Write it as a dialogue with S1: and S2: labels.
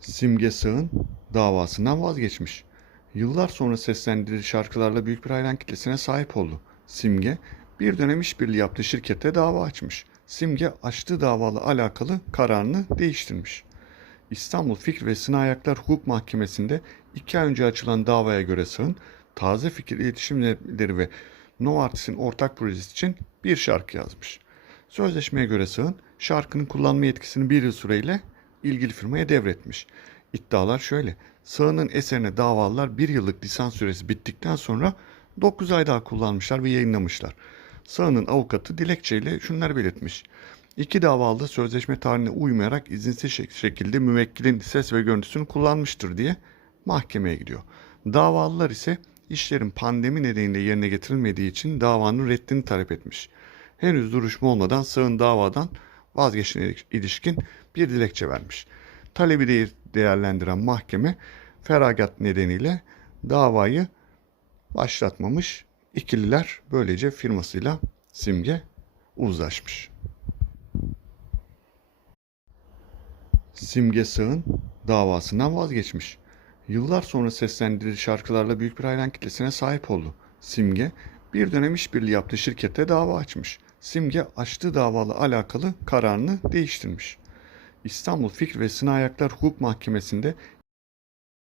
S1: Simge Sağ'ın davasından vazgeçmiş. Yıllar sonra seslendirdiği şarkılarla büyük bir hayran kitlesine sahip oldu. Simge, bir dönem işbirliği yaptığı şirkette dava açmış. Simge açtığı davalı alakalı kararını değiştirmiş. İstanbul Fikir ve Sınai Ayaklar Hukuk Mahkemesi'nde iki ay önce açılan davaya göre Sağ'ın Taze Fikir İletişimleri ve Novartis'in ortak projesi için bir şarkı yazmış. Sözleşmeye göre Sağ'ın şarkının kullanma yetkisini bir yıl süreyle ilgili firmaya devretmiş. İddialar şöyle. Sağ'ın eserine davalılar bir yıllık lisans süresi bittikten sonra 9 ay daha kullanmışlar ve yayınlamışlar. Sağ'ın avukatı dilekçeyle şunları belirtmiş. İki davalı sözleşme tarihine uymayarak izinsiz şek- şekilde müvekkilin ses ve görüntüsünü kullanmıştır diye mahkemeye gidiyor. Davalılar ise işlerin pandemi nedeniyle yerine getirilmediği için davanın reddini talep etmiş. Henüz duruşma olmadan sağın davadan vazgeçine ilişkin bir dilekçe vermiş. Talebi de değerlendiren mahkeme feragat nedeniyle davayı başlatmamış. İkililer böylece firmasıyla Simge uzlaşmış. Simge Sağ'ın davasından vazgeçmiş. Yıllar sonra seslendirdiği şarkılarla büyük bir hayran kitlesine sahip oldu. Simge, bir dönem işbirliği yaptığı şirkette dava açmış. Simge açtığı davalı alakalı kararını değiştirmiş. İstanbul Fikir ve Sınai Ayaklar Hukuk Mahkemesi'nde